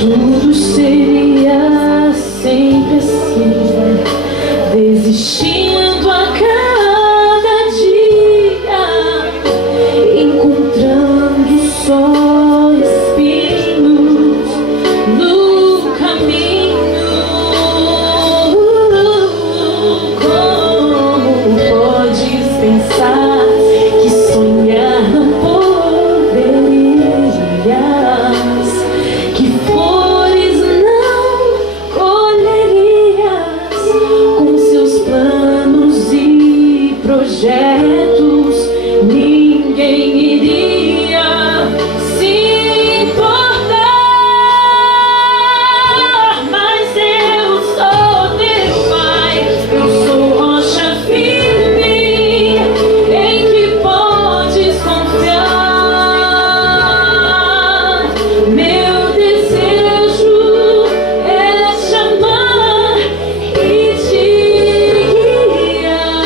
Tudo seria sempre assim, desistindo a cada dia, encontrando só espinhos no caminho. Como podes pensar que sonhar não poderias, que flores não colherias, com seus planos e projetos ninguém iria se importar. Mas eu sou teu pai, eu sou rocha firme em que podes confiar. Meu desejo é te amar e te guiar.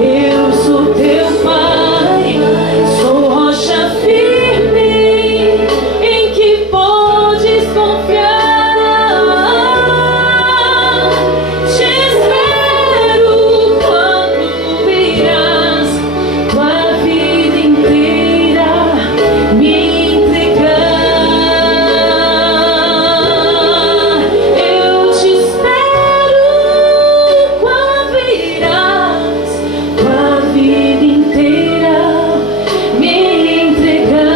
Eu sou teu pai, sou rocha firme em que podes confiar. Te espero quando virás tua vida inteira me entregar. Eu te espero quando virás tua vida inteira me entregar.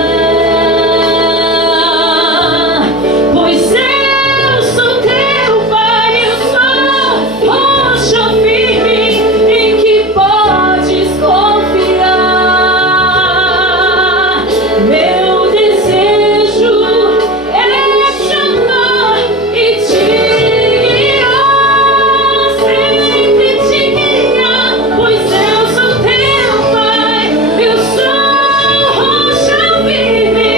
Pois eu sou teu pai, eu sou rocha firme em que podes confiar. Meu desejo é te amar e te guiar, sempre te guiar. Pois eu sou teu pai, eu sou rocha firme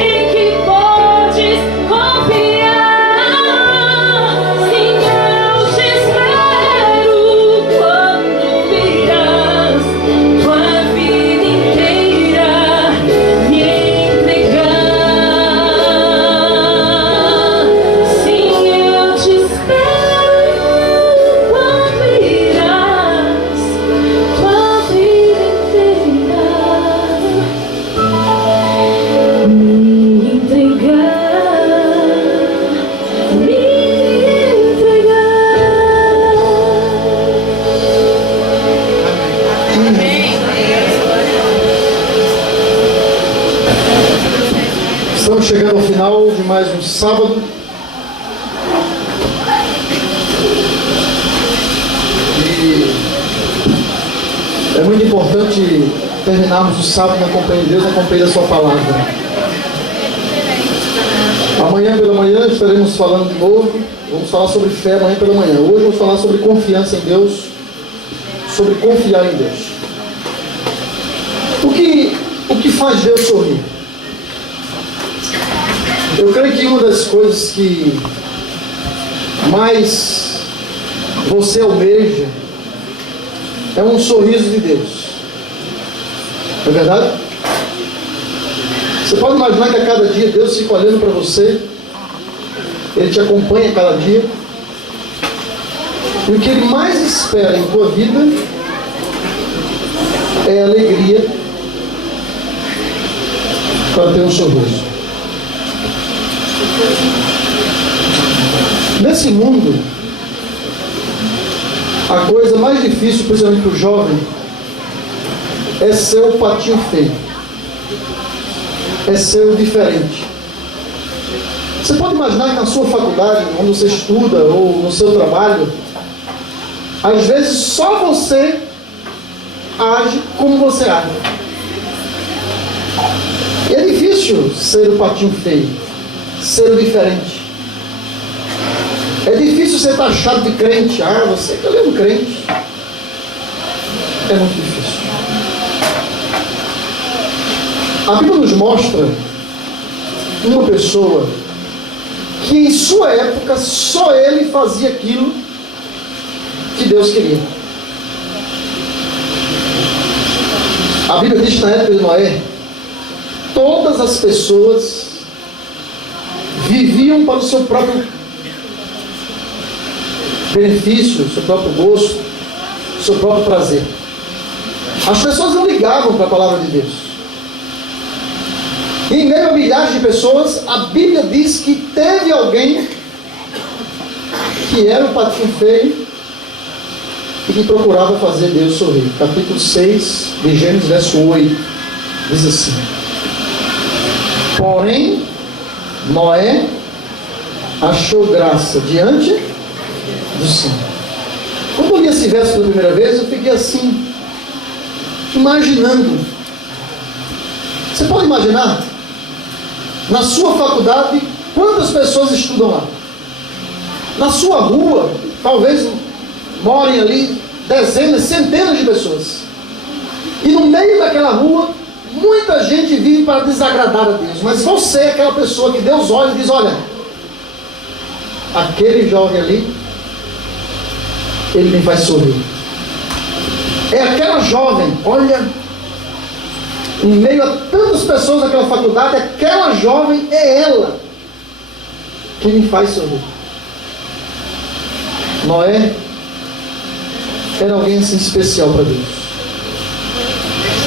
em que podes confiar. Sim, eu te espero quando virás tua vida inteira me entregar. Sim, eu te espero quando virás tua vida inteira me entregar, me entregar. Estamos chegando ao final de mais um sábado. E é muito importante terminarmos o sábado na companhia de Deus, na companhia da sua palavra. Amanhã pela manhã estaremos falando de novo. Vamos falar sobre fé amanhã pela manhã. Hoje vamos falar sobre confiança em Deus, sobre confiar em Deus. O que faz Deus sorrir? Eu creio que uma das coisas que mais você almeja é um sorriso de Deus. É verdade? Você pode imaginar que a cada dia Deus fica olhando para você, Ele te acompanha a cada dia, e o que Ele mais espera em tua vida é alegria para ter um sorriso. Nesse mundo, a coisa mais difícil, principalmente para o jovem, é ser o patinho feio, é ser o diferente. Você pode imaginar que na sua faculdade, onde você estuda, ou no seu trabalho, às vezes só você age como você age. E é difícil ser o patinho feio, ser o diferente. É difícil ser taxado de crente. Ah, você está lendo crente. É muito difícil. A Bíblia nos mostra uma pessoa que em sua época só ele fazia aquilo que Deus queria. A Bíblia diz que na época de Noé, todas as pessoas viviam para o seu próprio benefício, seu próprio gosto, seu próprio prazer. As pessoas não ligavam para a palavra de Deus. E em meio a milhares de pessoas, a Bíblia diz que teve alguém que era um patinho feio e que procurava fazer Deus sorrir. Capítulo 6 de Gênesis, verso 8, diz assim: porém, Noé achou graça diante do Senhor. Quando eu li esse verso pela primeira vez, eu fiquei assim, imaginando. Você pode imaginar? Na sua faculdade, quantas pessoas estudam lá? Na sua rua, talvez morem ali dezenas, centenas de pessoas. E no meio daquela rua, muita gente vive para desagradar a Deus. Mas você é aquela pessoa que Deus olha e diz: olha, aquele jovem ali, ele me faz sorrir. É aquela jovem, olha, em meio a tantas pessoas naquela faculdade, aquela jovem é ela que me faz sorrir. Noé era alguém assim especial para Deus.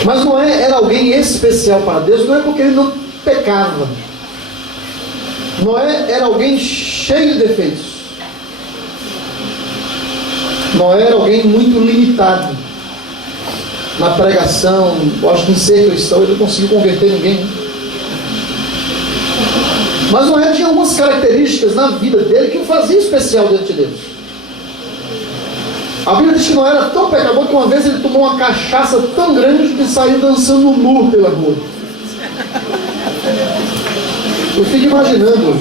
Mas Noé era alguém especial para Deus, não é porque ele não pecava. Noé era alguém cheio de defeitos. Noé era alguém muito limitado na pregação. Eu acho que em ser cristão ele não conseguiu converter ninguém. Mas Noé tinha algumas características na vida dele que o fazia especial diante de Deus. A Bíblia diz que Noé era tão pecador que uma vez ele tomou uma cachaça tão grande que saiu dançando nu pela rua. Eu fico imaginando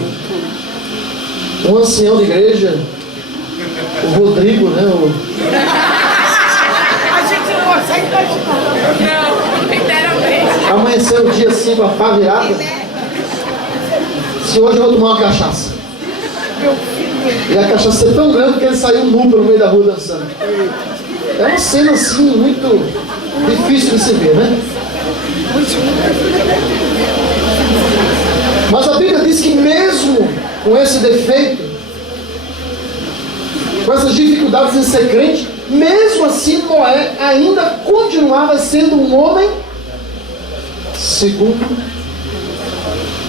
um ancião de igreja, o Rodrigo, né? A gente não consegue imaginar. Não, literalmente. Amanheceu o dia assim com a pá virada. Se hoje eu vou tomar uma cachaça. E a cachaça é tão grande que ele saiu nu pelo meio da rua dançando. É uma cena assim muito difícil de se ver, né? Mas a Bíblia diz que mesmo com esse defeito, com essas dificuldades em ser crente, mesmo assim Noé ainda continuava sendo um homem segundo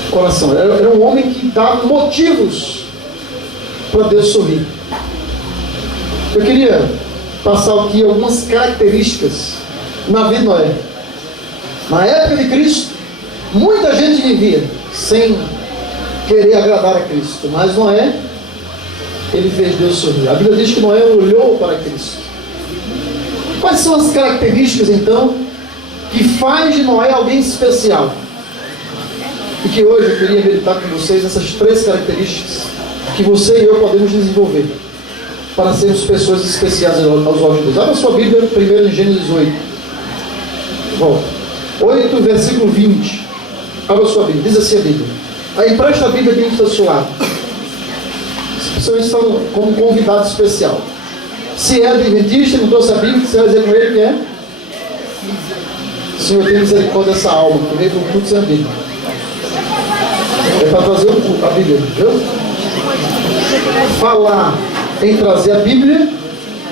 o coração. Era um homem que dava motivos para Deus sorrir. Eu queria passar aqui algumas características na vida de Noé. Na época de Cristo, muita gente vivia sem querer agradar a Cristo, mas Noé, ele fez Deus sorrir. A Bíblia diz que Noé olhou para Cristo. Quais são as características então que faz de Noé alguém especial? E que hoje eu queria meditar com vocês essas 3 características que você e eu podemos desenvolver para sermos pessoas especiais aos olhos de Deus. Abra sua Bíblia primeiro em Gênesis 8. Volta. 8, versículo 20. Abra sua Bíblia. Diz assim a Bíblia. Aí presta a Bíblia bem do seu lado. As pessoas estão como convidado especial. Se é adventista, não trouxe a Bíblia, você vai dizer com ele que é: Senhor, tem misericórdia dessa alma, que veio para o culto sem a Bíblia. É para trazer a Bíblia, viu? Falar em trazer a Bíblia.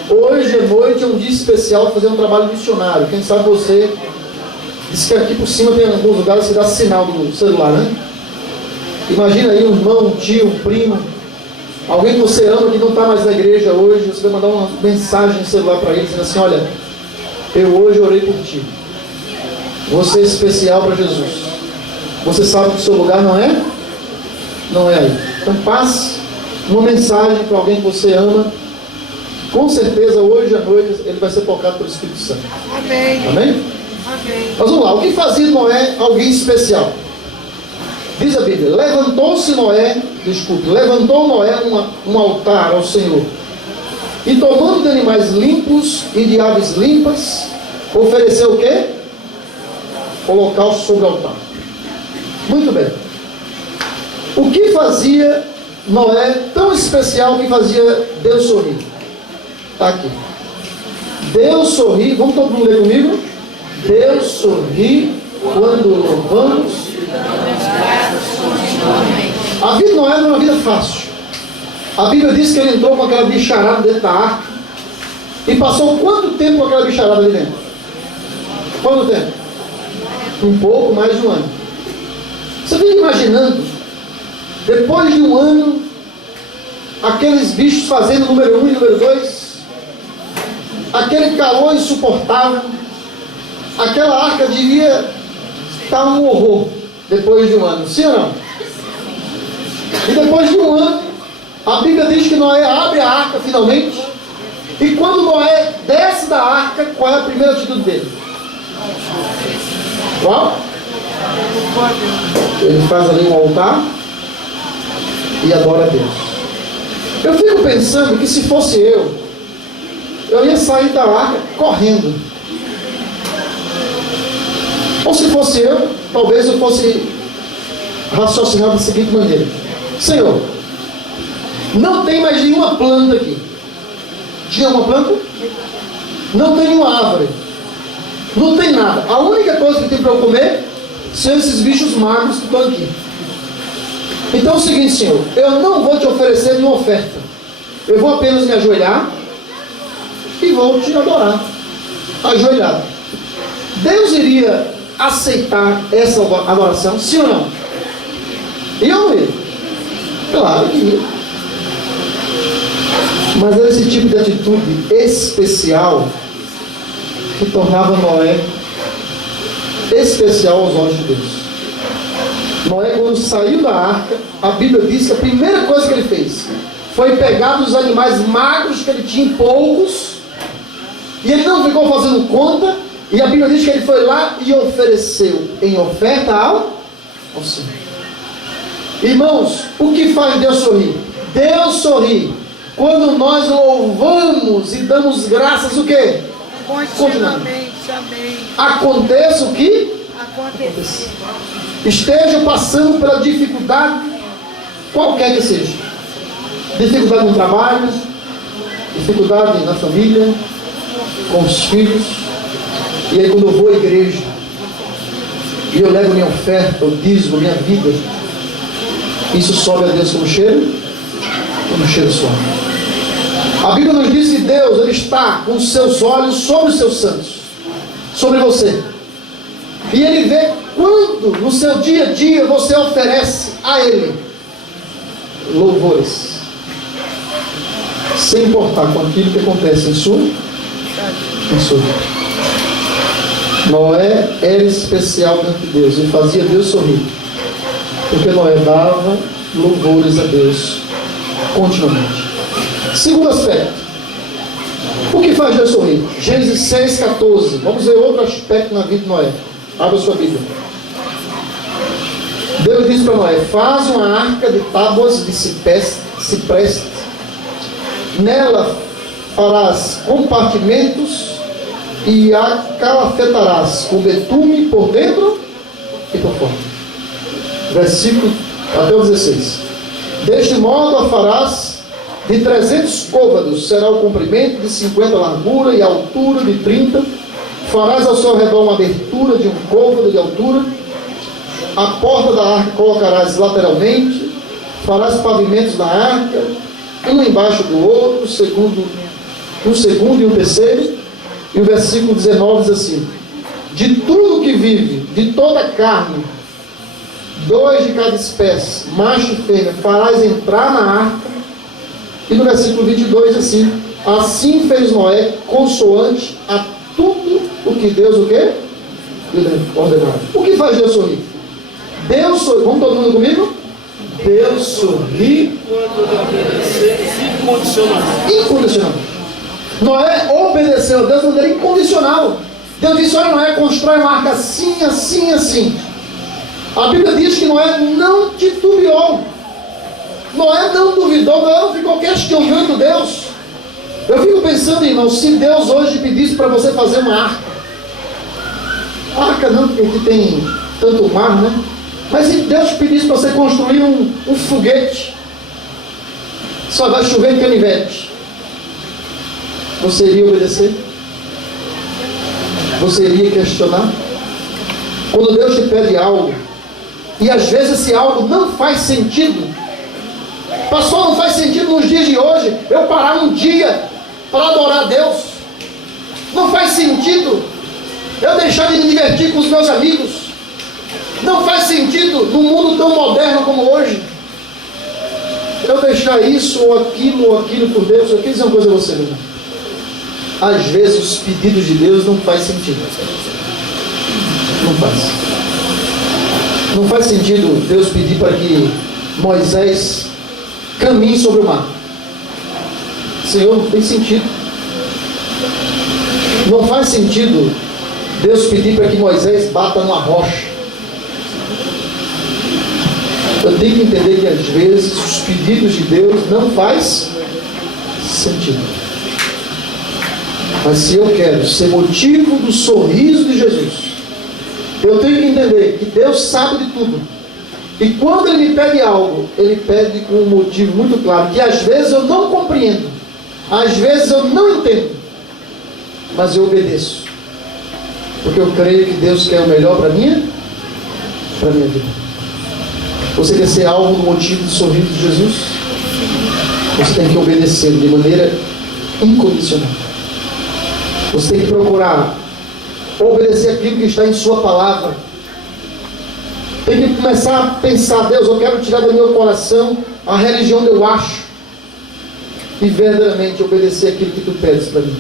Hoje à noite é um dia especial para fazer um trabalho missionário. Quem sabe você disse que aqui por cima tem alguns lugares que dá sinal do celular, né? Imagina aí um irmão, um tio, um primo, alguém que você ama que não está mais na igreja hoje. Você vai mandar uma mensagem no celular para ele dizendo assim: olha, eu hoje orei por ti, você é especial para Jesus. Você sabe que o seu lugar não é aí. Então passe uma mensagem para alguém que você ama. Com certeza hoje à noite ele vai ser tocado pelo Espírito Santo. Amém. Amém? Amém. Mas vamos lá, o que fazia Noé alguém especial? Diz a Bíblia: levantou Noé um altar ao Senhor, e tomando de animais limpos e de aves limpas, ofereceu o quê? Holocausto sobre o altar. Muito bem. O que fazia Noé tão especial que fazia Deus sorrir? Está aqui. Deus sorri, vamos todo mundo ler comigo? Deus sorri quando louvamos A vida de Noé não era uma vida fácil. A Bíblia diz que ele entrou com aquela bicharada dentro da arca. E passou quanto tempo com aquela bicharada ali dentro? Quanto tempo? Um pouco mais de um ano. Você fica imaginando, depois de um ano, aqueles bichos fazendo número 1 e número 2, aquele calor insuportável, aquela arca devia estar um horror depois de um ano, sim ou não? E depois de um ano, a Bíblia diz que Noé abre a arca finalmente, e quando Noé desce da arca, qual é a primeira atitude dele? Qual? Ele faz ali um altar e adora a Deus. Eu fico pensando que se fosse eu ia sair da arca correndo. Ou se fosse eu, talvez eu fosse raciocinar da seguinte maneira: Senhor, não tem mais nenhuma planta aqui. Tinha uma planta? Não tem nenhuma árvore. Não tem nada. A única coisa que tem para eu comer são esses bichos magros que estão aqui. Então é o seguinte, Senhor, eu não vou te oferecer nenhuma oferta. Eu vou apenas me ajoelhar e vou te adorar, ajoelhado. Deus iria aceitar essa adoração, sim ou não? E eu não ia? Claro que ia. Mas era esse tipo de atitude especial que tornava Noé especial aos olhos de Deus. Noé, quando saiu da arca, a Bíblia diz que a primeira coisa que ele fez foi pegar dos animais magros que ele tinha, poucos, e ele não ficou fazendo conta, e a Bíblia diz que ele foi lá e ofereceu em oferta ao Senhor. Irmãos, o que faz Deus sorrir? Deus sorri quando nós louvamos e damos graças, o quê? Continuamente, amém. Aconteça o que? Acontecer. Esteja passando pela dificuldade, qualquer que seja. Dificuldade no trabalho, dificuldade na família, com os filhos. E aí quando eu vou à igreja, e eu levo minha oferta, o dízimo, minha vida, isso sobe a Deus como cheiro suave. A Bíblia nos diz que Deus, Ele está com os seus olhos sobre os seus santos, sobre você. E Ele vê quando no seu dia a dia você oferece a Ele louvores, sem importar com aquilo que acontece em sua vida. Noé era especial diante de Deus e fazia Deus sorrir, porque Noé dava louvores a Deus continuamente. Segundo aspecto, o que faz Deus sorrir? Gênesis 6,14. Vamos ver outro aspecto na vida de Noé. Abra sua Bíblia. Deus disse para Noé: faz uma arca de tábuas de cipreste, nela farás compartimentos e a calafetarás com betume por dentro e por fora. Versículo até o 16. Deste modo a farás de 300 côvados, será o comprimento, de 50 largura e a altura de 30. Farás ao seu redor uma abertura de um côvado de altura. A porta da arca colocarás lateralmente. Farás pavimentos na arca, um embaixo do outro, um segundo e um terceiro. E o versículo 19 diz assim: de tudo que vive, de toda carne, 2 de cada espécie, macho e fêmea, farás entrar na arca. E no versículo 22 diz assim: assim fez Noé, consoante a tudo o que Deus o quê? Ordenou. O que faz Deus sorrir? Deus sorri. Vamos todo mundo comigo? Deus sorri incondicionalmente. Noé obedeceu a Deus de maneira incondicional. Deus disse: olha, Noé, constrói uma arca assim, assim, assim. A Bíblia diz que Noé não titubeou. Noé não duvidou, Noé não ficou questionando Deus. Eu fico pensando, irmão, se Deus hoje pedisse para você fazer uma arca não, porque tem tanto mar, né? Mas se Deus pedisse para você construir um foguete, só vai chover em canivete, você iria obedecer? Você iria questionar? Quando Deus te pede algo, E às vezes esse algo não faz sentido. Pastor, não faz sentido nos dias de hoje eu parar um dia para adorar a Deus. Não faz sentido eu deixar de me divertir com os meus amigos. Não faz sentido num mundo tão moderno como hoje eu deixar isso ou aquilo por Deus. Eu quero dizer uma coisa a você, meu irmão. Às vezes os pedidos de Deus não faz sentido. Não faz. Não faz sentido Deus pedir para que Moisés caminhe sobre o mar. Senhor, não tem sentido. Não faz sentido Deus pedir para que Moisés bata numa rocha. Eu tenho que entender que às vezes os pedidos de Deus não faz sentido. Mas se eu quero ser motivo do sorriso de Jesus, eu tenho que entender que Deus sabe de tudo. E quando Ele me pede algo, Ele pede com um motivo muito claro, que às vezes eu não compreendo, às vezes eu não entendo, mas eu obedeço, porque eu creio que Deus quer o melhor para minha vida. Você quer ser alvo do motivo do sorriso de Jesus? Você tem que obedecer de maneira incondicional. Você tem que procurar obedecer aquilo que está em sua palavra. Tem que começar a pensar: Deus, eu quero tirar do meu coração a religião que eu acho, e verdadeiramente obedecer aquilo que tu pedes para mim.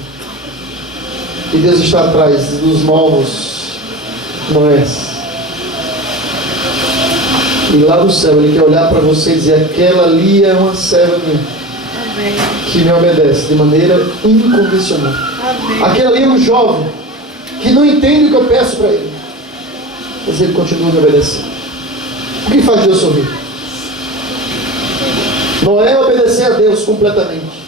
E Deus está atrás dos novos Noés. E lá do céu Ele quer olhar para você e dizer: aquela ali é uma serva minha, que me obedece de maneira incondicional. Aquele ali é um jovem que não entende o que eu peço para ele, mas ele continua me obedecendo. O que faz Deus sorrir? Noé obedecer a Deus completamente.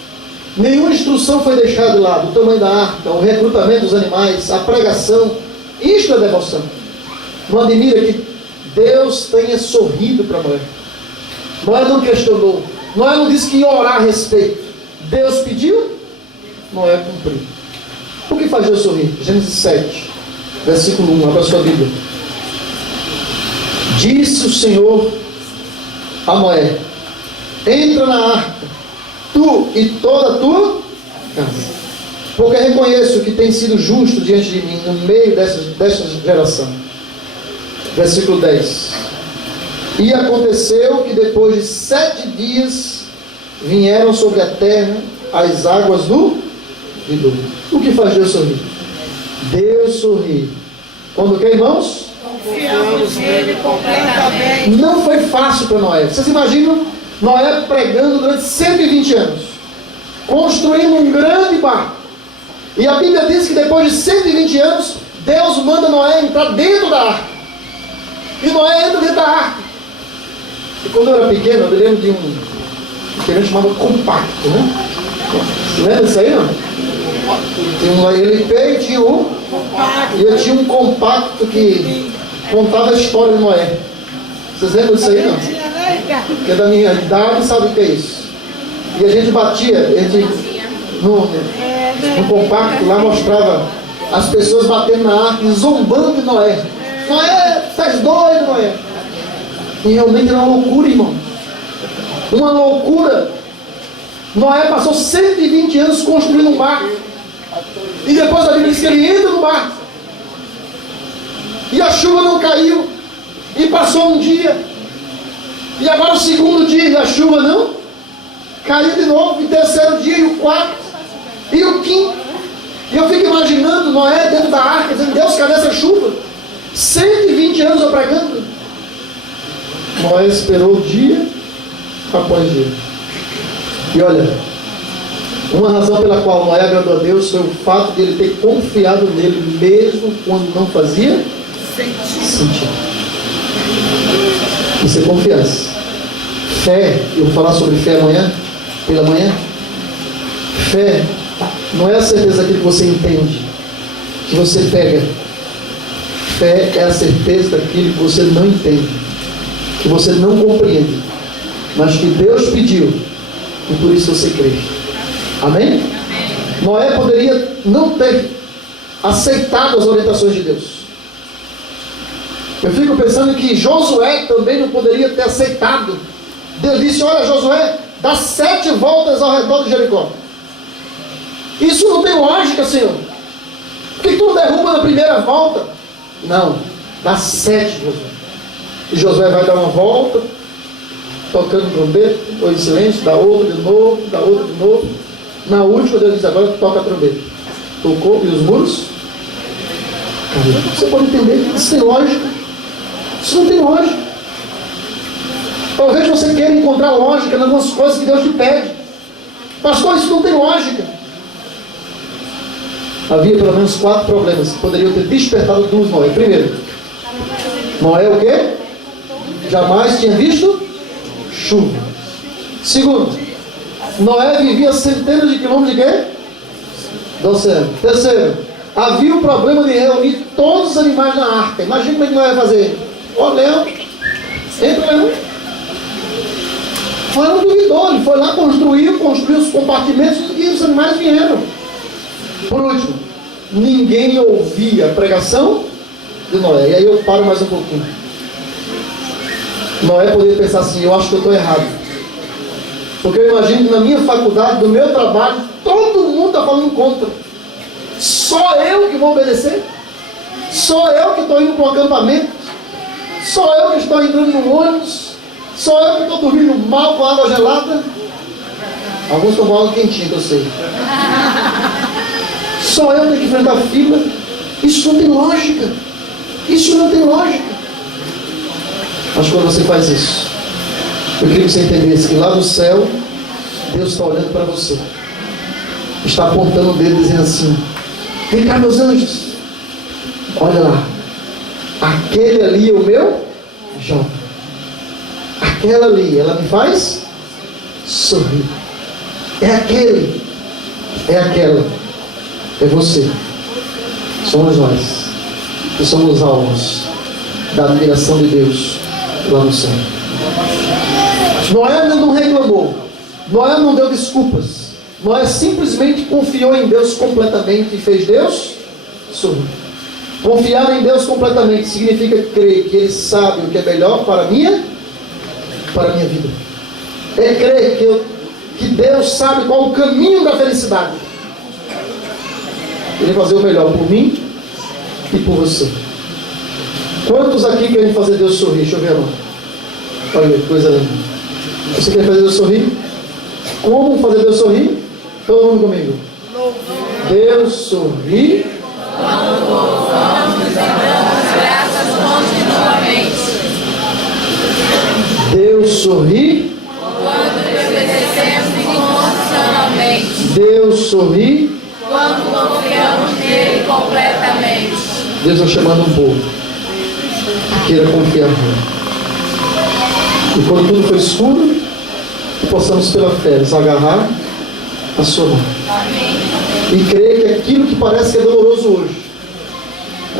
Nenhuma instrução foi deixada de lado. O tamanho da arca, o recrutamento dos animais, a pregação. Isto é devoção. Não admira que Deus tenha sorrido para Noé. Noé não questionou. Noé não disse que ia orar a respeito. Deus pediu, Noé cumpriu. O que faz Deus sorrir? Gênesis 7, versículo 1. Abra sua Bíblia. Disse o Senhor a Noé: entra na arca, tu e toda a tua casa, porque reconheço que tem sido justo diante de mim no meio desta geração. Versículo 10. E aconteceu que depois de 7 dias vieram sobre a terra as águas do dilúvio. O que faz Deus sorrir? Deus sorri quando o que, irmãos? Confiamos nele completamente. Não foi fácil para Noé. Vocês imaginam Noé pregando durante 120 anos, construindo um grande barco, e a Bíblia diz que depois de 120 anos Deus manda Noé entrar dentro da arca. E Noé entra dentro da arca. E quando eu era pequeno, eu lembro de um que a gente chamava compacto, né? Você lembra disso aí, não? Tinha um LP e tinha um compacto. E eu tinha um compacto que contava a história de Noé. Vocês lembram disso aí, não? Que é da minha idade, sabe o que é isso? E a gente batia, no compacto lá mostrava as pessoas batendo na arca e zombando de Noé. Noé, estás doido, Noé? E realmente era uma loucura, irmão. Uma loucura. Noé passou 120 anos construindo um barco. E depois a Bíblia diz que ele entra no barco. E a chuva não caiu. E passou um dia. E agora o segundo dia e a chuva não caiu de novo. E o terceiro dia, e o quarto, e o quinto. E eu fico imaginando Noé dentro da arca, dizendo: Deus, cadê essa chuva? 120 anos eu pregando. Noé esperou dia após dia. E olha, uma razão pela qual Noé agradou a Deus foi o fato de ele ter confiado nele, mesmo quando não fazia sentido. Isso é confiança. Fé, eu vou falar sobre fé amanhã, pela manhã. Fé não é a certeza daquilo que você entende, que você pega. Fé é a certeza daquilo que você não entende, que você não compreende, mas que Deus pediu, e por isso você crê. Amém? Amém. Noé poderia não ter aceitado as orientações de Deus. Eu fico pensando que Josué também não poderia ter aceitado. Deus disse: olha, Josué, dá 7 voltas ao redor de Jericó. Isso não tem lógica, Senhor. Por que tu não derruba na primeira volta? Não, dá 7, Josué. E Josué vai dar uma volta, tocando trombeta, ou em silêncio, dá outra de novo, dá outra de novo. Na última, Deus diz: agora tu toca a trombeta. Tocou, e os muros? Você pode entender que isso tem lógica. Isso não tem lógica. Talvez você queira encontrar lógica em algumas coisas que Deus te pede. Pastor, isso não tem lógica. Havia pelo menos 4 problemas que poderiam ter despertado dos Noé. Primeiro, Noé o quê? Jamais tinha visto chuva. Segundo, Noé vivia centenas de quilômetros de quê? Do oceano. Terceiro, havia o problema de reunir todos os animais na arca. Imagina como é que Noé vai fazer. Ó, leão, entra o leão. Noé não duvidou, ele foi lá, construiu os compartimentos e os animais vieram. Por último, ninguém ouvia a pregação de Noé. E aí eu paro mais um pouquinho. Noé poderia pensar assim: eu acho que eu estou errado. Porque eu imagino que na minha faculdade, no meu trabalho, todo mundo está falando contra. Só eu que vou obedecer? Só eu que estou indo para um acampamento? Só eu que estou entrando no ônibus? Só eu que estou dormindo mal com água gelada? Alguns tomam água quentinha, que eu sei. Só eu tenho que enfrentar fila? Isso não tem lógica. Isso não tem lógica. Mas quando você faz isso, eu queria que você entendesse que lá no céu, Deus está olhando para você. Está apontando o dedo dizendo assim: vem cá, meus anjos. Olha lá. Aquele ali é o meu Jó. Aquela ali, ela me faz sorrir. É aquele. É aquela. É você. Somos nós. Que somos alvos da admiração de Deus lá no céu. Noé não reclamou. Noé não deu desculpas. Noé simplesmente confiou em Deus completamente e fez Deus sorrir. Confiar em Deus completamente significa crer que Ele sabe o que é melhor para a minha vida. É crer que Deus sabe qual o caminho da felicidade. Ele vai fazer o melhor por mim e por você. Quantos aqui querem fazer Deus sorrir? Deixa eu ver, não. Olha que coisa linda. Você quer fazer Deus sorrir? Como fazer Deus sorrir? Todo mundo comigo. Deus sorri Quando louvamos e damos graças continuamente. Deus sorri Quando te obedecemos incondicionalmente. Deus sorri. Quando confiamos nele completamente. Deus está chamando um povo que queira confiar nele. E quando tudo for escuro, que possamos pela fé nos agarrar a sua mão. E crer que aquilo que parece que é doloroso hoje,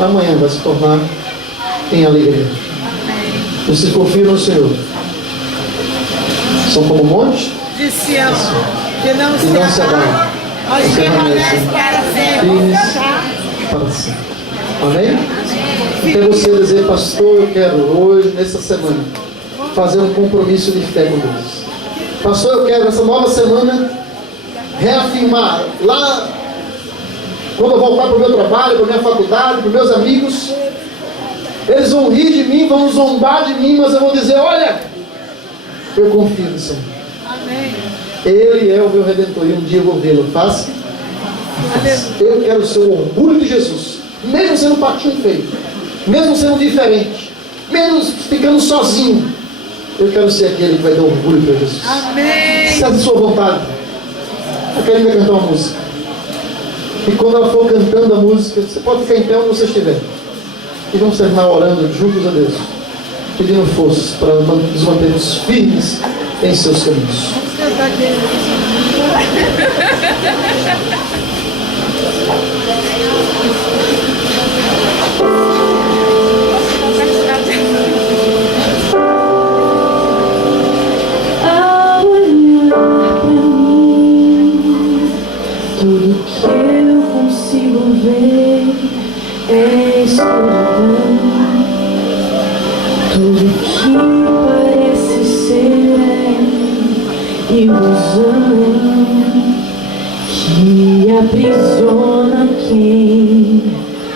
amanhã vai se tornar em alegria. Os que confiam no Senhor são como um monte De Sião, que não e não se se abala, abala, mas mas permanece permanecem para sempre. firmes para sempre. Amém? Então você dizer: pastor, eu quero hoje, nessa semana, fazer um compromisso de fé com Deus. Pastor, eu quero essa nova semana reafirmar lá, quando eu voltar para o meu trabalho, para a minha faculdade, para os meus amigos, eles vão rir de mim, vão zombar de mim, mas eu vou dizer: olha, eu confio no Senhor. Amém. Ele é o meu Redentor e um dia eu vou vê-lo face a face. Eu quero ser o orgulho de Jesus, mesmo sendo um patinho feio, mesmo sendo diferente, mesmo ficando sozinho. Eu quero ser aquele que vai dar orgulho para Jesus. Amém. Se é de sua vontade, eu quero ainda cantar uma música. E quando ela for cantando a música, você pode ficar em pé onde você estiver. E vamos terminar orando juntos a Deus, pedindo forças para nos mantermos firmes em seus caminhos. Ao olhar pra mim, tudo que eu consigo ver é escuridão. ilusão que aprisiona quem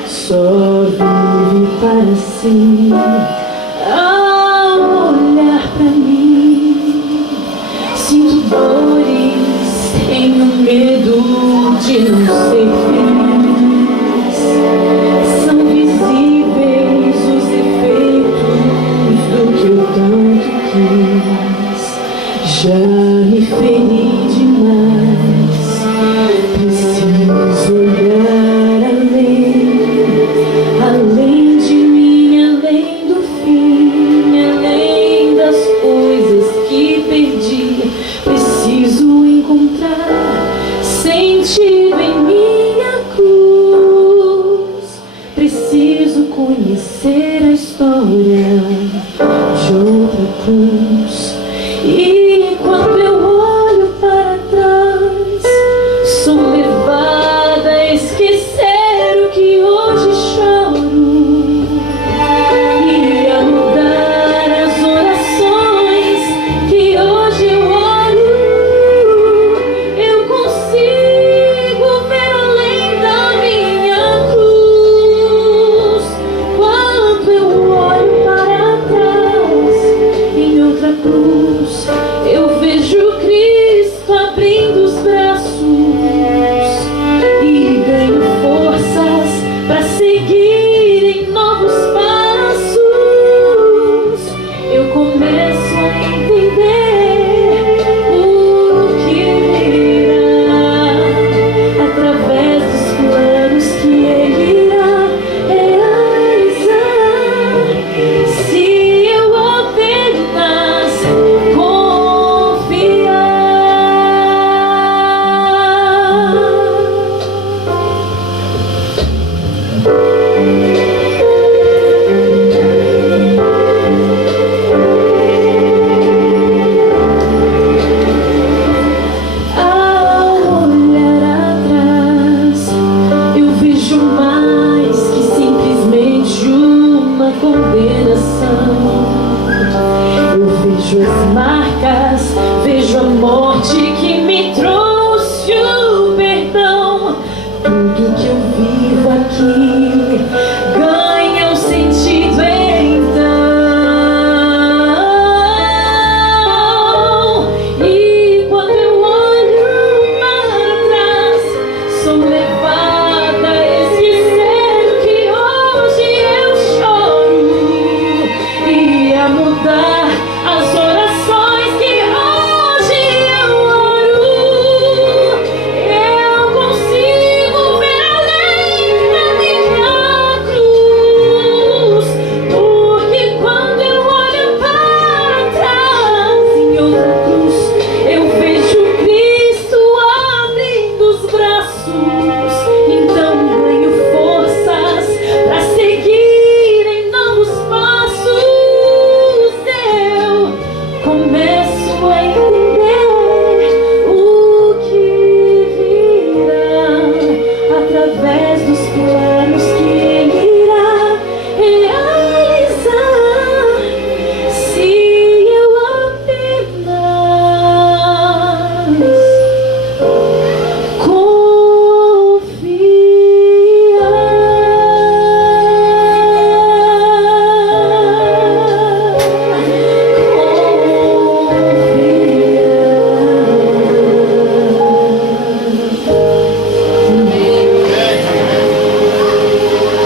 só vive para si. Ao olhar pra mim, sinto dores, tenho medo de não ser feliz. São visíveis os efeitos do que eu tanto quis. Já me feri demais, preciso olhar além de mim, além do fim, além das coisas que perdi. Preciso encontrar sentido em minha cruz. Preciso conhecer a história de outra cruz. E quando eu olho para trás, sou levada a esquecer o que hoje choro e a mudar as orações que hoje eu oro. Eu consigo ver além da minha cruz. Quando eu olho para trás, em outra cruz, eu vejo Cristo abrindo os braços e ganho forças para seguir em novos passos. Eu começo a entender o que virá através dos planos que Ele irá realizar. Se eu apenas confiar. Ao olhar atrás, eu vejo mais que simplesmente uma condenação. Eu vejo as marcas, vejo a morte que me trouxe o perdão. Tudo que eu vivo aqui ganha um sentido então. E quando eu olho para trás, sou levada a esquecer que hoje eu choro e a mudar as orações que hoje eu oro. Eu consigo ver além da minha cruz, porque quando eu olho para trás, em outra cruz, eu vejo Cristo abrindo os braços. Então ganho forças para seguir em novos passos. Eu começo a entender o que virá através dos planos que Ele irá realizar. Se eu apenas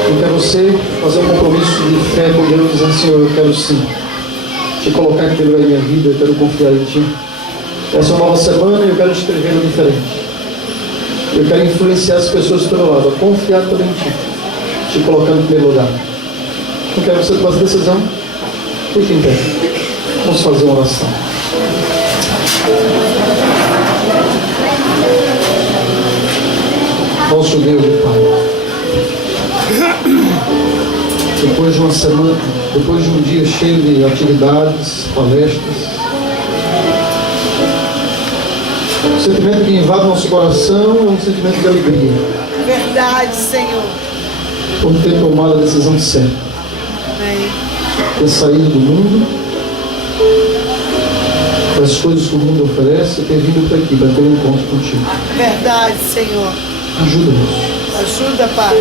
Eu quero fazer um compromisso de fé com Deus, dizendo: Senhor, eu quero sim te colocar em primeiro lugar da minha vida, eu quero confiar em Ti. Essa é uma nova semana e eu quero escrever diferente. Eu quero influenciar as pessoas do teu lado, a confiar também em Ti, te colocar em primeiro lugar. Eu quero que você tome essa decisão. Fique em pé. Vamos fazer uma oração. Nosso Deus e Pai, depois de uma semana, depois de um dia cheio de atividades, palestras, o sentimento que invade nosso coração é um sentimento de alegria Verdade, Senhor. por ter tomado a decisão certa, Amém. ter saído do mundo, ter das coisas que o mundo oferece, ter vindo para aqui, para ter um encontro contigo. Verdade, Senhor. Ajuda-nos. Ajuda, Pai.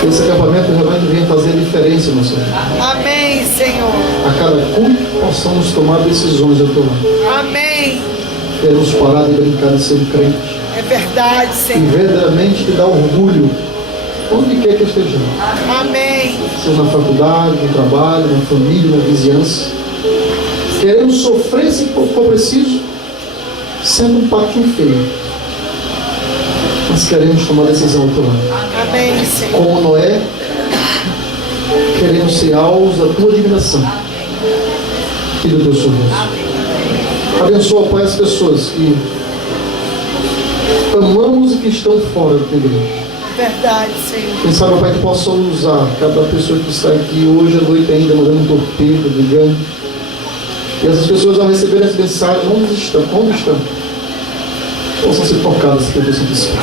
Que esse acampamento realmente venha fazer a diferença no Senhor. Amém, Senhor. A cada culto possamos tomar decisões ao teu lado. Amém. Queremos parar de brincar de ser um crente. É verdade, E Senhor. verdadeiramente te dar orgulho, onde quer que estejamos. Amém. Seja na faculdade, no trabalho, na família, na vizinhança. Queremos sofrer se for preciso, sendo um patinho feio. Mas queremos tomar decisão ao teu lado. Amém, Senhor. Como Noé, queremos ser alvos da tua admiração e do teu sorriso. Abençoa, Pai, as pessoas que amamos e que estão fora da tua igreja. Verdade, Senhor. Quem sabe, Pai, que possa usar cada pessoa que está aqui hoje à noite ainda, mandando um torpedo, ligando. E essas pessoas, ao receberem as mensagens, onde estão? Possam ser tocadas pelo teu Santo Espírito.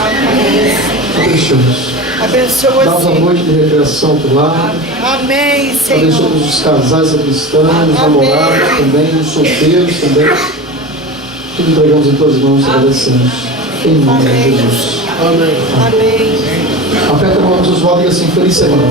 Abençoe-nos. Abençoa, Dá-nos uma Senhor. noite de recreação ao teu lado. Amém, Senhor. Abençoe os casais cristãos, os namorados também, os solteiros também. Tudo entregamos em tuas mãos e agradecemos. Em nome de Jesus. Amém. Amém. Aperta a mão dos olhos e assim, feliz semana.